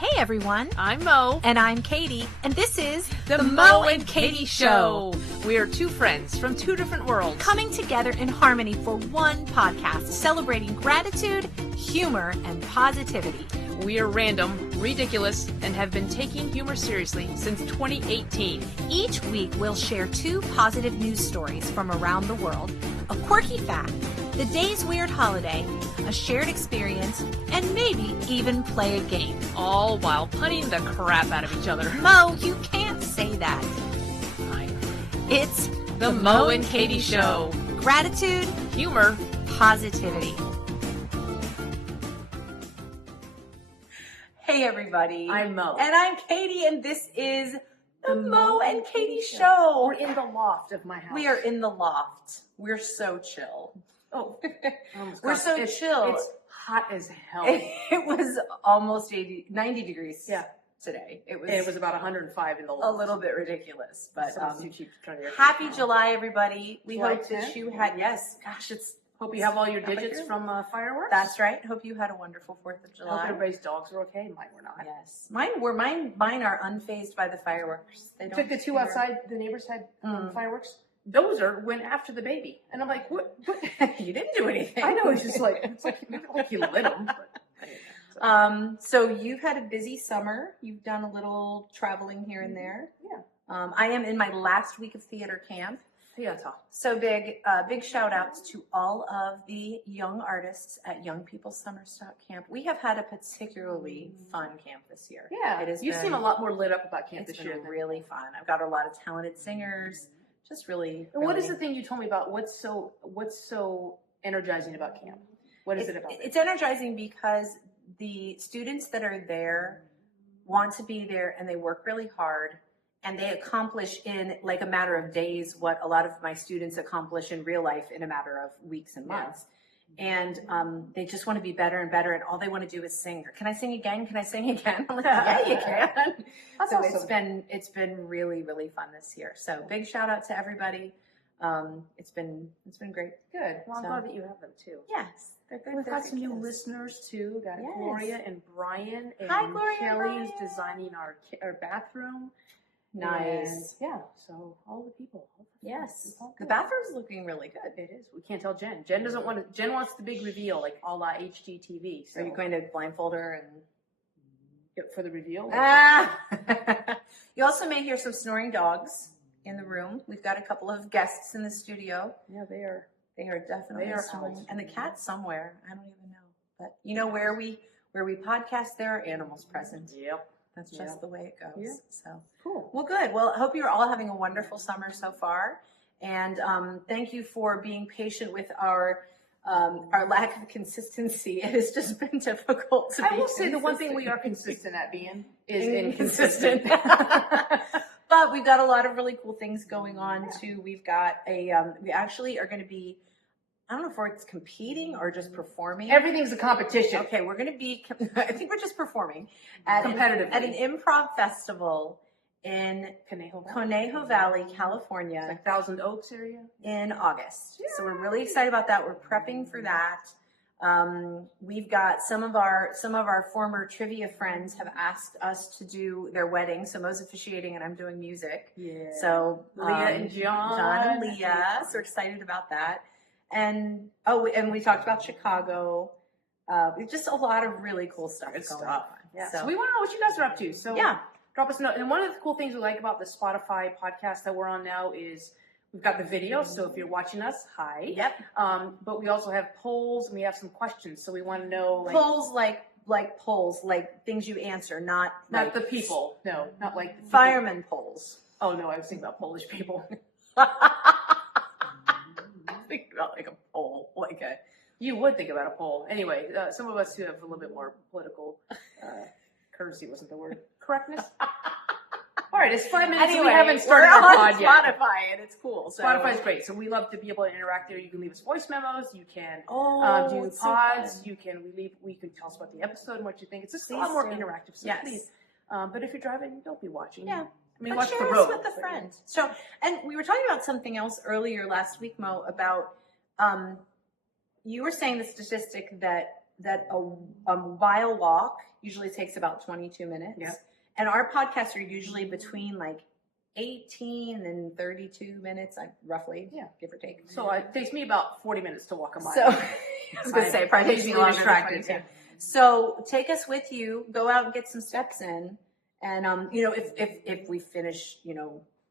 Hey everyone, I'm Mo. and I'm Katie, and this is The Mo and Katie Show. We are two friends from two different worlds coming together in harmony for one podcast celebrating gratitude, humor, and positivity. We are random, ridiculous, and have been taking humor seriously since 2018. Each week we'll share two positive news stories from around the world, a quirky fact, the day's weird holiday, a shared experience, and maybe even play a game. All while punning the crap out of each other. Mo, you can't say that. Fine. It's The Mo and Katie Show. Gratitude, Humor. positivity. Hey everybody. I'm Mo. And I'm Katie, and this is the Mo and Katie Show. We're in the loft of my house. We are in the loft. We're so chill. Oh. We're so chill. It's hot as hell. It was almost 90 degrees today. It was about 105 in the loft. A little bit ridiculous, but happy July. July, everybody. We July hope that 10th? you had, yes, gosh, Hope you have all your digits from fireworks. That's right. Hope you had a wonderful 4th of I July. hope everybody's dogs are okay. Mine were not. Yes. Mine are unfazed by the fireworks. They I don't took the two care. outside, the neighbors had fireworks. Dozer went after the baby. And I'm like, what? You didn't do anything. I know, it's like you lit them. But So you've had a busy summer. You've done a little traveling here and there. Yeah. I am in my last week of theater camp. Theater. So big shout outs to all of the young artists at Young People Summer Stock Camp. We have had a particularly fun camp this year. Yeah. You seem a lot more lit up about camp It's this year. been really fun. I've got a lot of talented singers. Just really. And what is the thing you told me about? What's so energizing about camp? What is it about? It's energizing because the students that are there want to be there and they work really hard and they accomplish in like a matter of days what a lot of my students accomplish in real life in a matter of weeks and months. And they just want to be better and better, and all they want to do is sing. Can I sing again? Can I sing again? I'm like, yeah, you can. That's so awesome. it's been really, really fun this year. So big shout out to everybody. It's been great. Good. Well, I'm So- glad that you have them too. Yes, they're good. We've They're got some good new kids. listeners too. We've got Yes. Gloria and Brian. And Hi, Gloria and Kelly is Brian. designing our bathroom. Nice. And, yeah. So all the people. Yes, It's all the good. bathroom's looking really good. It is. We can't tell Jen. Jen doesn't want to. Jen wants the big reveal, like a la HGTV. So Are you going to blindfold her and? for the reveal? Ah! You also may hear some snoring dogs in the room. We've got a couple of guests in the studio. Yeah, they are. They are definitely They are snoring, out. and the cat's somewhere. I don't even know, but you know where we podcast, there are animals present. Yep. That's just the way it goes. Yeah. So Cool. well, good. Well, I hope you're all having a wonderful summer so far, and thank you for being patient with our lack of consistency. It has just been difficult to. I will say the one thing we are consistent at being is inconsistent. inconsistent. But we've got a lot of really cool things going on too. We've got we actually are going to be, I don't know if it's competing or just performing. Everything's a competition. Okay, we're going to be, I think we're just performing at Competitively. at an improv festival in Conejo Valley, California, Like Thousand Oaks area. in August. So we're really excited about that. We're prepping for that. We've got some of our former trivia friends have asked us to do their wedding. So Mo's officiating and I'm doing music. Yeah. So Leah and John and Leah. So we're excited about that. And we talked about Chicago. Just a lot of really cool stuff going on. Yeah. So So we want to know what you guys are up to. So yeah. drop us a note. And one of the cool things we like about the Spotify podcast that we're on now is we've got the video. So if you're watching us, hi. Yep. But we also have polls and we have some questions. So we want to know Polls polls, like things you answer, not like the people. No, not like the people. fireman polls. Oh no, I was thinking about Polish people. Think about like a poll, like a. You would think about a poll. Anyway, some of us who have a little bit more political courtesy wasn't the word. Correctness? All right, it's 5 minutes and we haven't started we're our on pod yet. Spotify and it's cool. So. Spotify's great. So we love to be able to interact there. You can leave us voice memos. You can do it's so pods. fun. You can we can tell us about the episode and what you think. It's just a Please lot more do. interactive. So Yes. please. But if you're driving, don't be watching. Yeah. I mean, But watch share the us road. with a friend. So, and we were talking about something else earlier last week, Mo, about you were saying the statistic that that a mile walk usually takes about 22 minutes. Yeah. And our podcasts are usually between like 18 and 32 minutes, roughly, give or take. So it takes me about 40 minutes to walk a mile. So I was going to say, probably takes me longer distracted. than 22. So take us with you, go out and get some steps in. And, if we finish,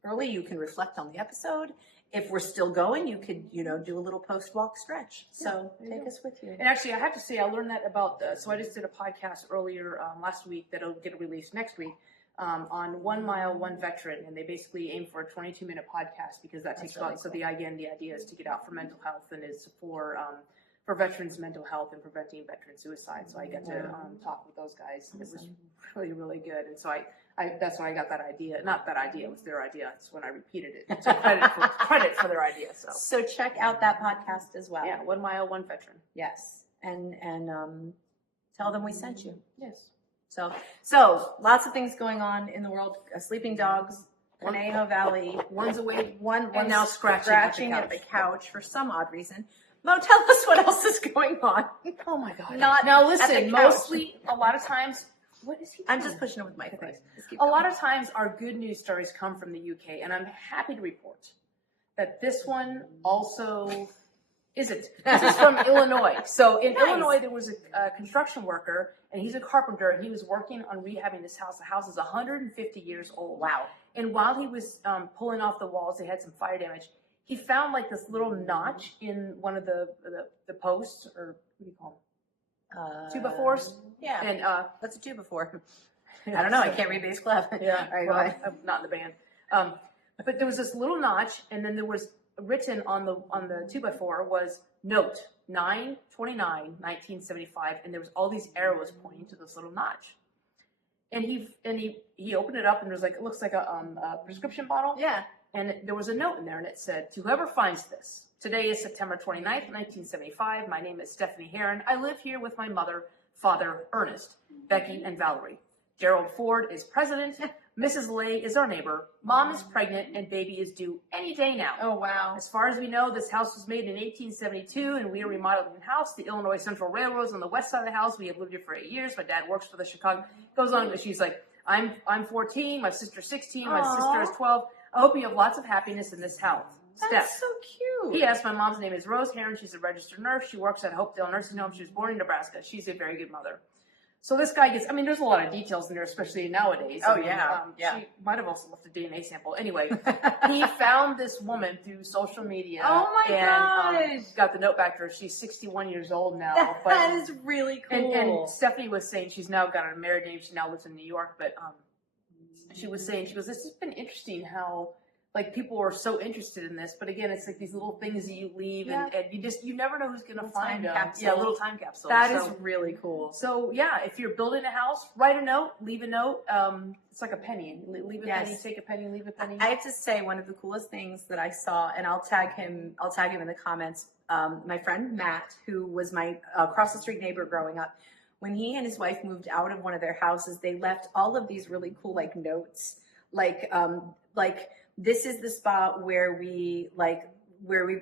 early, you can reflect on the episode. If we're still going, you could, do a little post-walk stretch. So take us with you. And actually, I have to say, I learned that about, so I just did a podcast earlier last week that'll get released next week on 1 mile, 1 veteran. And they basically aim for a 22-minute podcast because that takes about, so the idea is to get out for mental health and is for veterans' mental health and preventing veteran suicide. So I got to talk with those guys. It was really, really good. And so I that's when I got that idea. Not that idea, it was their idea. It's when I repeated it. So credit for their idea. So check out that podcast as well. Yeah, 1 mile, 1 veteran. Yes. And tell them we sent you. Yes. So lots of things going on in the world. Sleeping dogs, Conejo Valley. One's awake. One now scratching at the couch for some odd reason. Mo, tell us what else is going on. Oh my God. Now listen, mostly, a lot of times, what is he doing? I'm just pushing it with my face. A lot of times our good news stories come from the UK, and I'm happy to report that this one also isn't. This is from Illinois. So in Illinois, there was a construction worker, and he's a carpenter, and he was working on rehabbing this house. The house is 150 years old. Wow. And while he was pulling off the walls, they had some fire damage. He found like this little notch in one of the posts, or what do you call them? 2x4s? Yeah. And what's a 2x4? I don't know. I can't read bass clef. Yeah. All right, well, go ahead. I'm not in the band. But there was this little notch, and then there was written on the 2x4 was note 9/29/1975, and there was all these arrows pointing to this little notch. And he opened it up, and there was like, it looks like a prescription bottle. Yeah. And there was a note in there, and it said, "To whoever finds this, today is September 29th, 1975. My name is Stephanie Heron. I live here with my mother, father, Ernest, Becky, and Valerie. Gerald Ford is president. Mrs. Lay is our neighbor. Mom is pregnant, and baby is due any day now. Oh, wow. As far as we know, this house was made in 1872, and we are remodeling the house. The Illinois Central Railroad is on the west side of the house. We have lived here for 8 years. My dad works for the Chicago." Goes on, and she's like, I'm 14. My sister's 16. My sister is 12. I hope you have lots of happiness in this house. That's so cute. P.S. My mom's name is Rose Heron. She's a registered nurse. She works at Hopedale Nursing Home. She was born in Nebraska. She's a very good mother. So this guy gets, there's a lot of details in there, especially nowadays. Yeah. She might have also left a DNA sample. Anyway, he found this woman through social media. Oh my gosh. Got the note back to her. She's 61 years old now. That is really cool. And Stephanie was saying she's now got a married name. She now lives in New York. But she was saying, this has been interesting how, like, people are so interested in this, but again, it's like these little things that you leave, and you never know who's going to find them. Yeah, little time capsule. That is really cool. So yeah, if you're building a house, write a note, leave a note. It's like a penny. Leave a penny, take a penny, leave a penny. I have to say, one of the coolest things that I saw, and I'll tag him in the comments. My friend Matt, who was my across the street neighbor growing up, when he and his wife moved out of one of their houses, they left all of these really cool notes, like this is the spot where we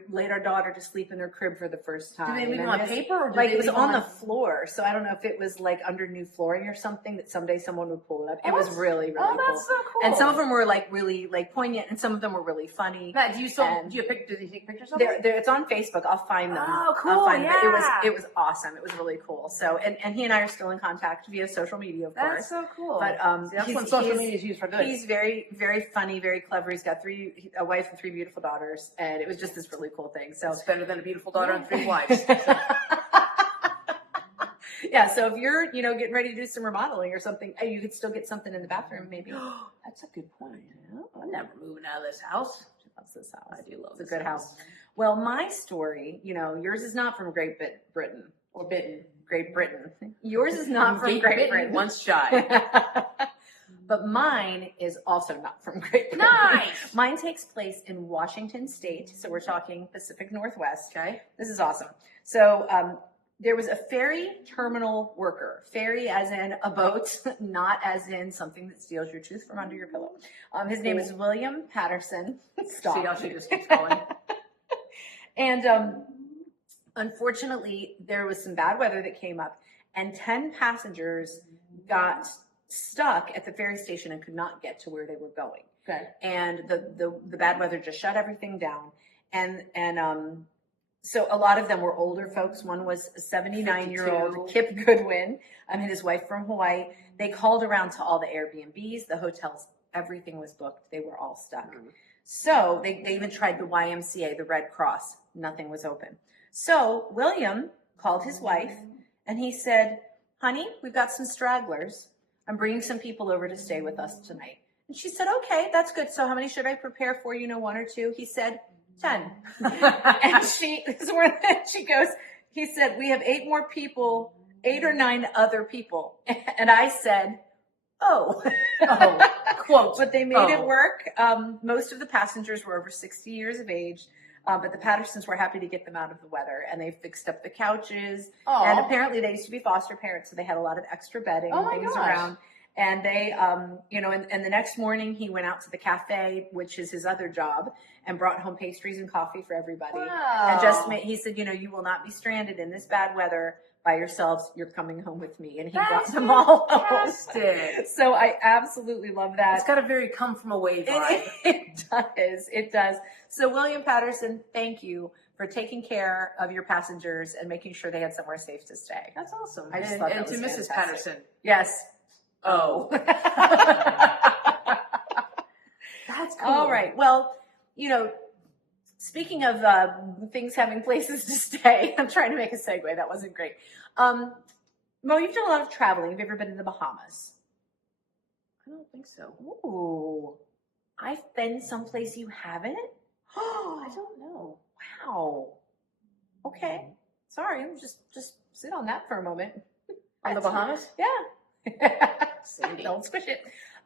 laid our daughter to sleep in her crib for the first time. Did they leave them on paper, or did it was on the floor? So I don't know if it was like under new flooring or something that someday someone would pull it up. It was really, really cool. Oh, that's so cool. And some of them were really poignant, and some of them were really funny. Matt, do you take pictures of it? It's on Facebook. I'll find them. Oh, cool! I'll find them. It was awesome. It was really cool. So and he and I are still in contact via social media, of course. That's so cool. But that's when social media is used for good. He's very, very funny, very clever. He's got a wife and 3 beautiful daughters, and it was just this really cool thing. So it's better than a beautiful daughter and 3 wives. So. Yeah, so if you're, getting ready to do some remodeling or something, you could still get something in the bathroom, maybe. That's a good point. I'm never moving out of this house. She loves this house. I do love It's a good house. Well, my story, yours is not from Great Britain. Or Bitten. Great Britain. Yours is not from Great Britain. Once shy. But mine is also not from Great Britain. Nice! Mine takes place in Washington State, so we're talking Pacific Northwest. Okay. This is awesome. So there was a ferry terminal worker. Ferry as in a boat, not as in something that steals your tooth from under your pillow. His name is William Patterson. Stop. See how she just keeps going. And unfortunately, there was some bad weather that came up, and 10 passengers got stuck at the ferry station and could not get to where they were going. Okay. And the bad weather just shut everything down. And so a lot of them were older folks. One was a 79-year-old Kip Goodwin, his wife from Hawaii. They called around to all the Airbnbs, the hotels, everything was booked. They were all stuck. So they even tried the YMCA, the Red Cross. Nothing was open. So William called his wife and he said, honey, we've got some stragglers. I'm bringing some people over to stay with us tonight. And she said, okay, that's good. So how many should I prepare for? 1 or 2? He said, 10. And she goes, he said, we have 8 more people, 8 or 9 other people. And I said, oh, quote, but they made it work. Most of the passengers were over 60 years of age. But the Pattersons were happy to get them out of the weather, and they fixed up the couches. And apparently they used to be foster parents, so they had a lot of extra bedding and things around. And they, and the next morning he went out to the cafe, which is his other job, and brought home pastries and coffee for everybody. And he said, you will not be stranded in this bad weather by yourselves. You're coming home with me. And he brought them all home. So I absolutely love that. It's got a very come from away vibe. It does. So William Patterson, thank you for taking care of your passengers and making sure they had somewhere safe to stay. That's awesome. I just thought and that was to Mrs. fantastic. Patterson. Yes. Oh. That's cool. All right. Well, speaking of things having places to stay, I'm trying to make a segue. That wasn't great. Mo, you've done a lot of traveling. Have you ever been to the Bahamas? I don't think so. Ooh. I've been someplace you haven't? I don't know. Wow. Okay. Sorry. Just sit on that for a moment. On the Bahamas? Yeah. Sandy. Don't squish it.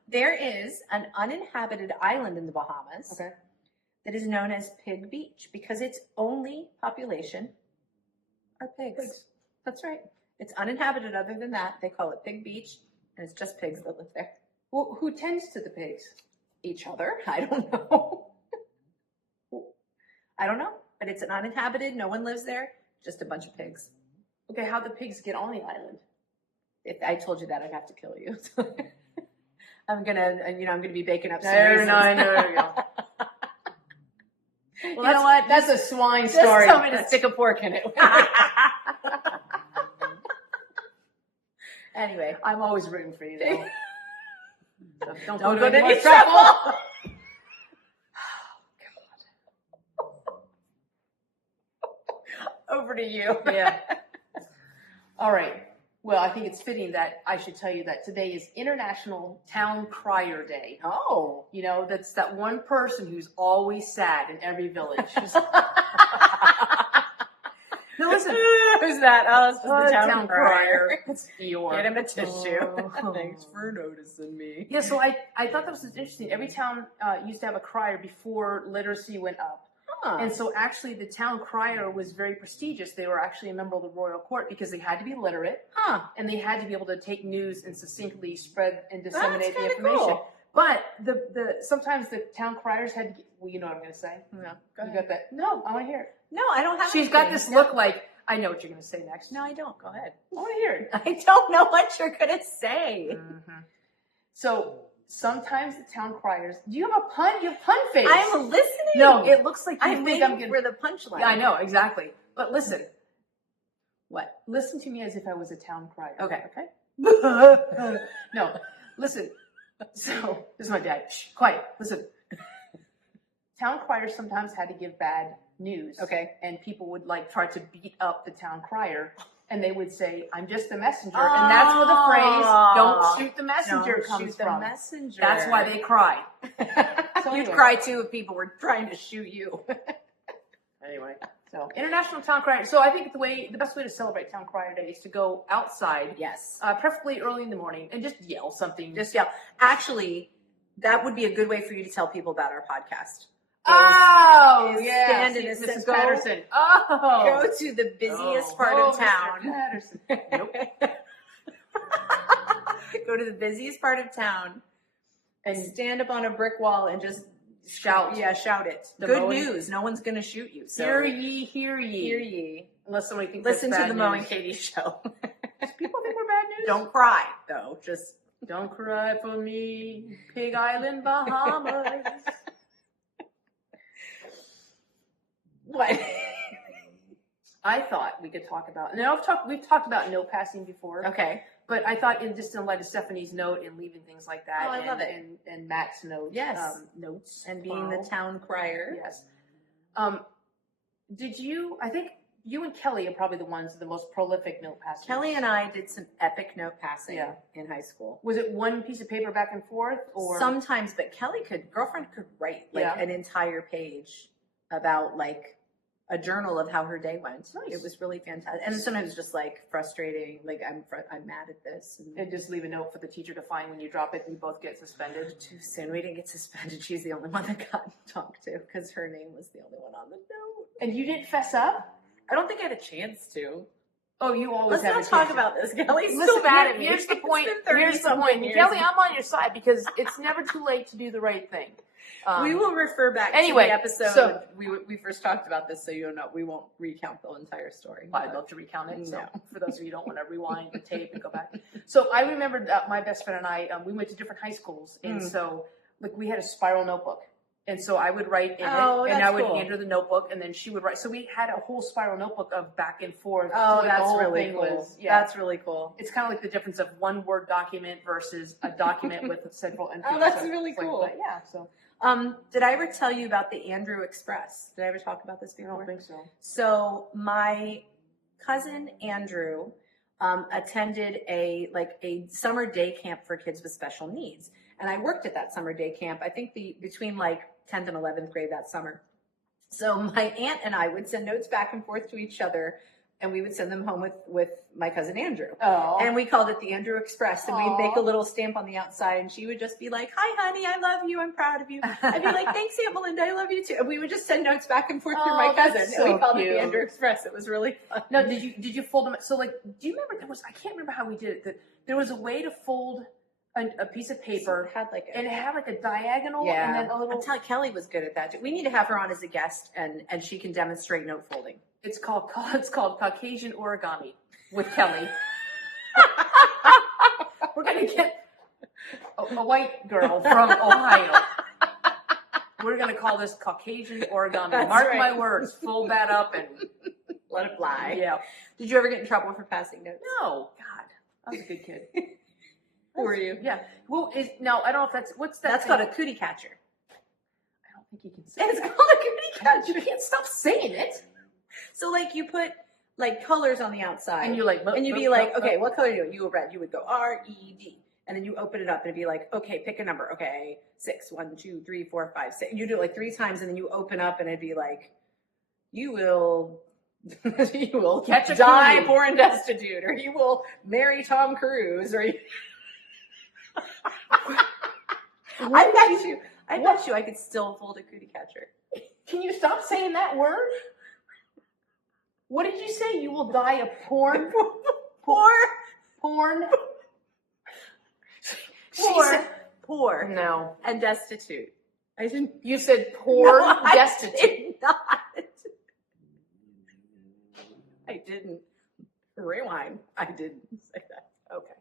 There is an uninhabited island in the Bahamas that is known as Pig Beach because its only population are pigs. That's right. It's uninhabited other than that. They call it Pig Beach, and it's just pigs that live there. Well, who tends to the pigs? Each other? I don't know. I don't know. But it's an uninhabited, no one lives there, just a bunch of pigs. Okay, how'd the pigs get on the island? If I told you that, I'd have to kill you. I'm gonna be baking up some There reasons. you go. Well, You know what? That's a swine Just story. tell me to stick a fork in it. Anyway, I'm always rooting for you, though. So don't go go to any any more trouble. trouble. Over to you. Yeah. All right. Well, I think it's fitting that I should tell you that today is International Town Crier Day. Oh. That's that one person who's always sad in every village. Now listen. Who's that? Oh, this was the town crier. It's Eeyore. Get him a tissue. Oh. Thanks for noticing me. Yeah, so I thought that was interesting. Every town used to have a crier before literacy went up. Huh. And so actually the town crier was very prestigious. They were actually a member of the royal court because they had to be literate. And they had to be able to take news and succinctly spread and disseminate the information. Cool. But sometimes the town criers had to get, well, you know what I'm going to say? No, go You ahead. got that? No, I want to hear it. No, I don't have She's anything. got this look like, I know what you're going to say next. No, I don't. Go ahead. I want to hear it. I don't know what you're going to say. Mm-hmm. So sometimes the town criers, do you have a pun? You have pun face. I'm listening. No, it looks like you I'm think waiting I'm going for the punchline. Yeah, I know, exactly. But listen. What? Listen to me as if I was a town crier. Okay. Okay? No, listen. So, this is my dad. Shh, quiet. Listen. Town criers sometimes had to give bad news. Okay. And people would try to beat up the town crier. And they would say, I'm just a messenger. And that's where the phrase, don't shoot the messenger comes from. Messenger. That's why they cry. So You'd anyway. cry too if people were trying to shoot you. Anyway, so International Town Crier. So I think the best way to celebrate Town Crier Day is to go outside, Yes. preferably early in the morning, and just yell something. Just yell. Actually, that would be a good way for you to tell people about our podcast. Oh, yeah. stand See, in Mrs. go- Patterson. Oh. Go to the busiest part of Mr. town. Patterson. Nope. Go to the busiest part of town and stand up on a brick wall and just Shout. Yeah, shout it. The Good mowing- news. No one's going to shoot you. So Hear ye, hear ye. Hear ye. Unless somebody thinks Listen that's to the bad Mo news. and Katie show. People think we're bad news. Don't cry, though. Just Don't cry for me, Pig Island, Bahamas. what? I thought we could talk about. Now we've talked about note passing before. Okay. But I thought, in light of Stephanie's note and leaving things like that, Oh, I love it. And Matt's note, Yes. Notes, And being the town crier. Yes. Did you? I think you and Kelly are probably the most prolific note passers. Kelly and I did some epic note passing Yeah. in high school. Was it one piece of paper back and forth, or Sometimes, but girlfriend could write like Yeah. an entire page about like a journal of how her day went. Nice. It was really fantastic. And sometimes just like frustrating, like I'm mad at this. and just leave a note for the teacher to find when you drop it and you both get suspended? Too soon. We didn't get suspended. She's the only one that got talked to because her name was the only one on the note. And you didn't fess up? I don't think I had a chance to. Oh, you always Let's have not a talk chance. about this. Kelly's Listen, so mad at me. Here's the point. It's been Here's the 30-something point. years. Kelly, I'm on your side because it's never too late to do the right thing. We will refer back anyway, to the episode so- we first talked about this, so you know we won't recount the entire story. I'd love to recount it. So No. for those of you who don't want to rewind the tape and go back. So I remembered my best friend and I, we went to different high schools. And so like we had a spiral notebook. And so I would write in Oh, it and I that's would cool. hand her the notebook and then she would write. So we had a whole spiral notebook of back and forth. Oh, So the that's whole really thing cool. was- yeah. That's really cool. It's kind of like the difference of one Word document versus a document with several entries. Oh, that's So really it's like, cool. but yeah, so Did I ever tell you about the Andrew Express? Did I ever talk about this I before? don't think so. So my cousin Andrew attended a summer day camp for kids with special needs, and I worked at that summer day camp. I think between like 10th and 11th grade that summer. So my aunt and I would send notes back and forth to each other, and we would send them home with my cousin Andrew. Oh. And we called it the Andrew Express, and we'd make Aw. a little stamp on the outside, and she would just be like, "Hi, honey, I love you. I'm proud of you." I'd be like, "Thanks, Aunt Melinda. I love you too." And we would just send notes back and forth through my Oh, that's cousin, so and we called it cute. the Andrew Express. It was really fun. No, did you fold them? So like, do you remember I can't remember how we did it. There was a way to fold a piece of paper It had like and it had like a diagonal yeah. and then a little. I'm telling Kelly was good at that. We need to have her on as a guest, and she can demonstrate note folding. It's called Caucasian origami with Kelly. We're gonna get a white girl from Ohio. We're gonna call this Caucasian origami. That's Mark right. my words. Fold that up and Let it fly. yeah. Did you ever get in trouble for passing notes? No, God, I was a good kid. Who were you? Yeah. Well, no, I don't know if that's what's that. That's thing? called a cootie catcher. I don't think you can say It's that. called a cootie catcher. You can't stop saying it. So like you put like colors on the outside, And you're like, and you'd be like, okay, what color do you want? You were red. You would go RED, and then you open it up and it'd be like, okay, pick a number. Okay, 6, 1, 2, 3, 4, 5, 6. You do it like 3 times, and then you open up and it'd be like, you will Catch a die cootie. poor and destitute, or you will marry Tom Cruise, or you. I bet you I could still fold a cootie catcher. Can you stop saying that word? What did you say? You will die of porn? Porn? Poor No. and destitute. I didn't. You said poor, No, I destitute. did not. I didn't. Rewind. I didn't say that. Okay.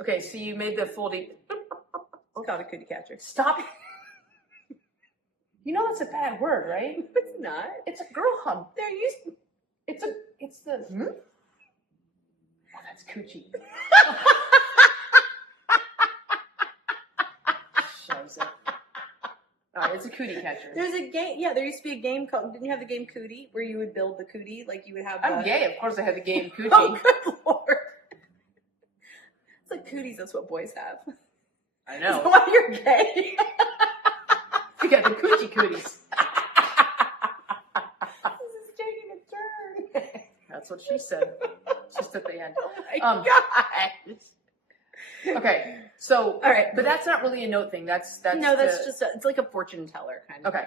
Okay, so you made the folding. It's called a cootie catcher. Stop. You know that's a bad word, right? It's not. It's a girl hug. They're used. It's the. Oh, that's coochie. Shows it. All right, it's a cootie catcher. There's a game. Yeah, there used to be a game called. Didn't you have the game Cootie, where you would build the cootie? Like you would have. I'm gay. Of course, I had the game coochie. Oh, good lord. It's like cooties. That's what boys have. I That's know. why you're gay. You got the coochie cooties. This is taking a turn. That's what she said. Just at the end. Oh my gosh. Okay, so All right. but that's not really a note thing. That's No, that's the- just it's like a fortune teller kind of. okay.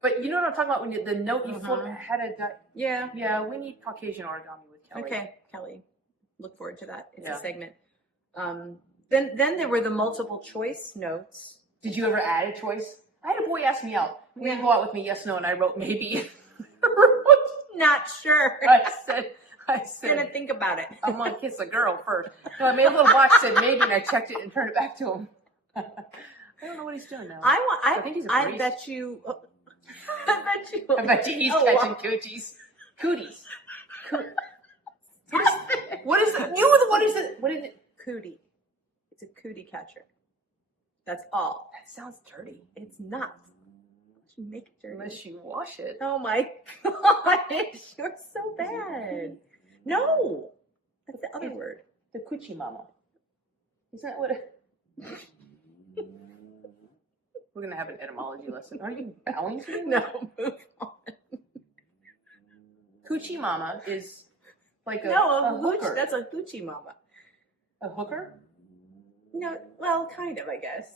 But you know what I'm talking about when the note you Mhm. had a Yeah. yeah. We need Caucasian origami with Kelly. Okay, Kelly. Look forward to that. It's Yeah. a segment. Then there were the multiple choice notes. Did you ever add a choice? I had a boy ask me out. Will you go out with me? Yes, no, and I wrote maybe. not sure. I said, I'm gonna think about it. I'm gonna kiss a girl first. No, I made a little box, said maybe, and I checked it and turned it back to him. I don't know what he's doing now. I think he's a I priest. bet you. I bet you. I bet you he's catching cooties. Cooties. What is it? What is it? What is it? Cootie. It's a cootie catcher. That's all. That sounds dirty. It's not. You make it dirty. Unless you wash it. Oh my gosh, you're so bad. No, that's the other word. The coochie mama. Isn't that what it... We're going to have an etymology lesson. Are you bowing to me? No, move on. Coochie mama is like a hooker. hooker. That's a hoochie mama. A hooker? No, well, kind of, I guess.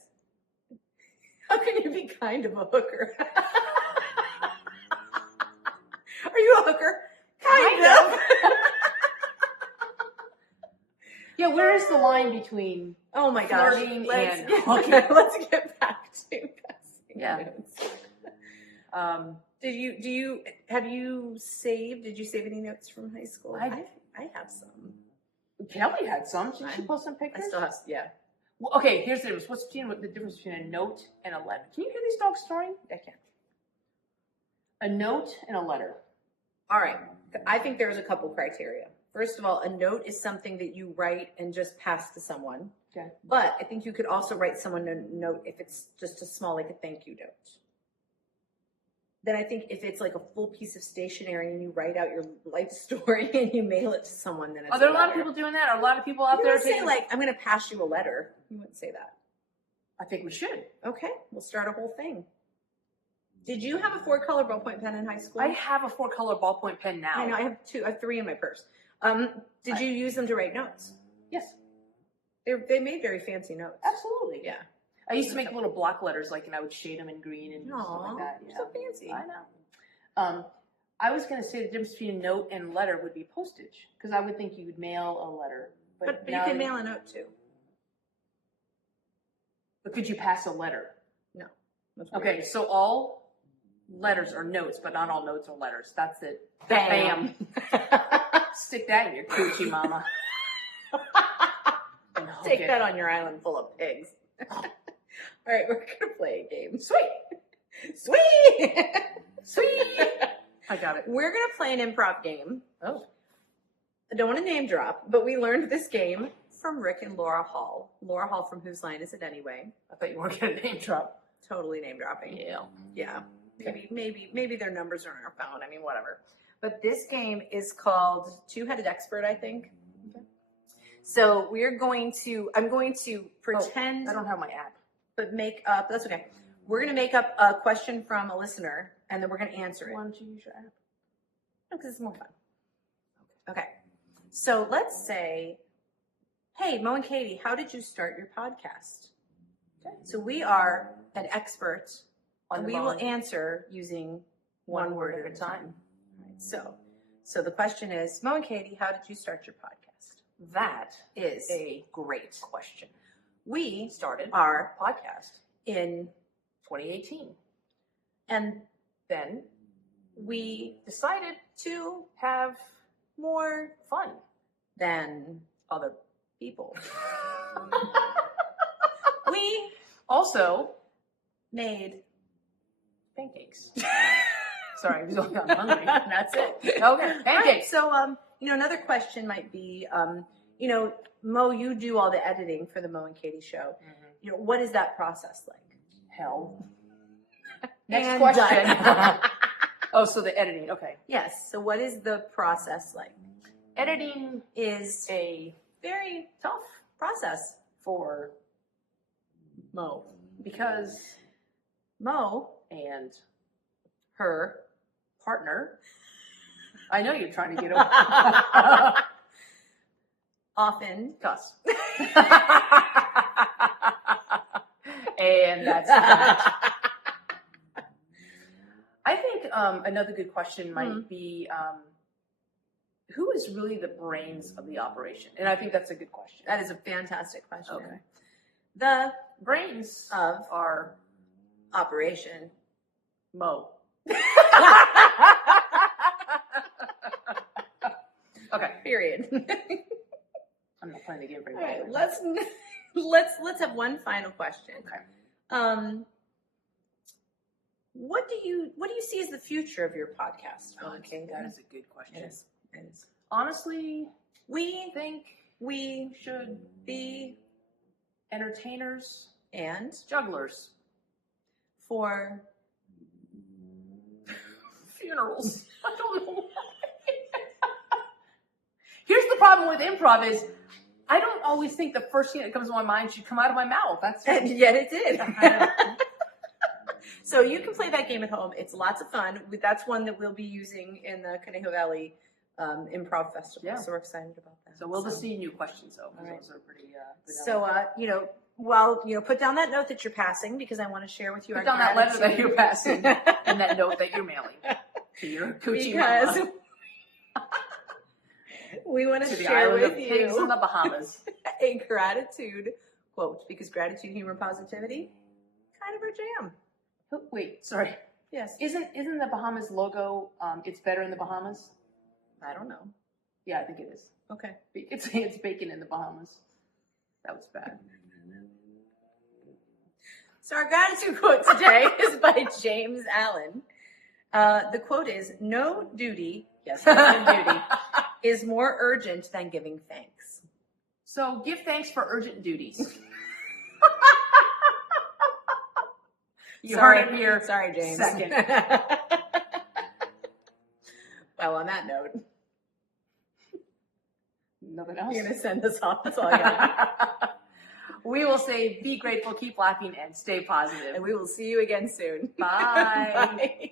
How can you be kind of a hooker? Are you a hooker? Kind of. Yeah, where is the line between Oh my gosh. flirting Let's and get, hooking? let's get back to passing Yeah. notes. Have you saved? Did you save any notes from high school? I have some. Kelly had some. Did she post some pictures? I still have, yeah. Well, okay, here's the difference. What's the difference between a note and a letter? Can you hear these dogs snoring? I can. A note and a letter. All right. I think there's a couple criteria. First of all, a note is something that you write and just pass to someone. Okay. But I think you could also write someone a note if it's just a small, like a thank you note. Then I think if it's like a full piece of stationery and you write out your life story and you mail it to someone, then it's Are there a lot of letter. people doing that? Are a lot of people out You there wouldn't say taking... like, I'm going to pass you a letter. You wouldn't say that. I think we should. Okay, we'll start a whole thing. Did you have a 4-color ballpoint pen in high school? I have a 4-color ballpoint pen now. I know, I have 3 in my purse. Did you use them to write notes? Yes. They made very fancy notes. Absolutely. Yeah. I used to make little block letters, like, and I would shade them in green and stuff Aw, like that. Yeah. so fancy. I know. I was going to say the difference between a note and letter would be postage, because I would think you would mail a letter. But you now can mail a note too. But could you pass a letter? No. That's weird. Okay, so all letters are notes, but not all notes are letters. That's it. Bam. Stick that in your coochie, mama. And hook Take it. that on your island full of pigs. All right, we're going to play a game. Sweet. Sweet. Sweet. I got it. We're going to play an improv game. Oh. I don't want to name drop, but we learned this game from Rick and Laura Hall. Laura Hall from Whose Line Is It Anyway? I thought you weren't going to name drop. Totally name dropping. Yeah. Yeah. Maybe their numbers are on our phone. I mean, whatever. But this game is called Two-Headed Expert, I think. Okay. So I'm going to pretend. I don't have my app. But make up, that's okay. We're going to make up a question from a listener, and then we're going to answer it. Why don't you use your app? No, because it's more fun. Okay. So let's say, hey, Mo and Katie, how did you start your podcast? Okay. So we are an expert, and we will answer using one word at a time. Right. So the question is, Mo and Katie, how did you start your podcast? That Is a great question. we Started our podcast in 2018. and Then we decided to have more fun. than other people. We Also, made pancakes. Sorry, I'm hungry. that's it. Okay, All right, pancakes. so another question might be, Mo, you do all the editing for the Mo and Katie show. Mm-hmm. What is that process like? Hell. Next And question. done. Oh, so the editing. Okay. Yes. So what is the process like? Editing Is a very tough process for Mo, because Mo, and her, partner. I know you're trying to get over. often Cuss. And that's that. I think another good question might be who is really the brains of the operation? And I think that's a good question. That is a fantastic question. Okay. The Brains of are operation. Mo. Okay. Period. I'm not playing the game very All well. right, let's have one final question. Okay. What do you see as the future of your podcast? Okay, that is a good question. It is. Honestly, We think we should be entertainers, and jugglers, for funerals. I don't know. Here's the problem with improv is I don't always think the first thing that comes to my mind should come out of my mouth. That's and yet it did. So you can play that game at home. It's lots of fun. That's one that we'll be using in the Conejo Valley Improv Festival. Yeah. So we're excited about that. so we'll just see new questions though, because All right. those are pretty. So, put down that note that you're passing because I want to share with you put our down that letter that gratitude. you're passing and that note that you're mailing to your coochie Because mama, we want to to the share island with of pigs in you the Bahamas. a gratitude quote because gratitude, humor, positivity, kind of our jam. Oh, wait, sorry. Yes. Isn't the Bahamas logo? It's better in the Bahamas. I don't know. Yeah, I think it is. Okay. It's bacon in the Bahamas. That was bad. So our gratitude quote today is by James Allen. The quote is, "No duty, yes, no duty, is more urgent than giving thanks." So give thanks for urgent duties. You Sorry, heard it here. Sorry, James. Second. Well, on that note, Nothing else. you're going to send us off. That's all I got. We will say be grateful, keep laughing, and stay positive. And we will see you again soon. Bye. Bye.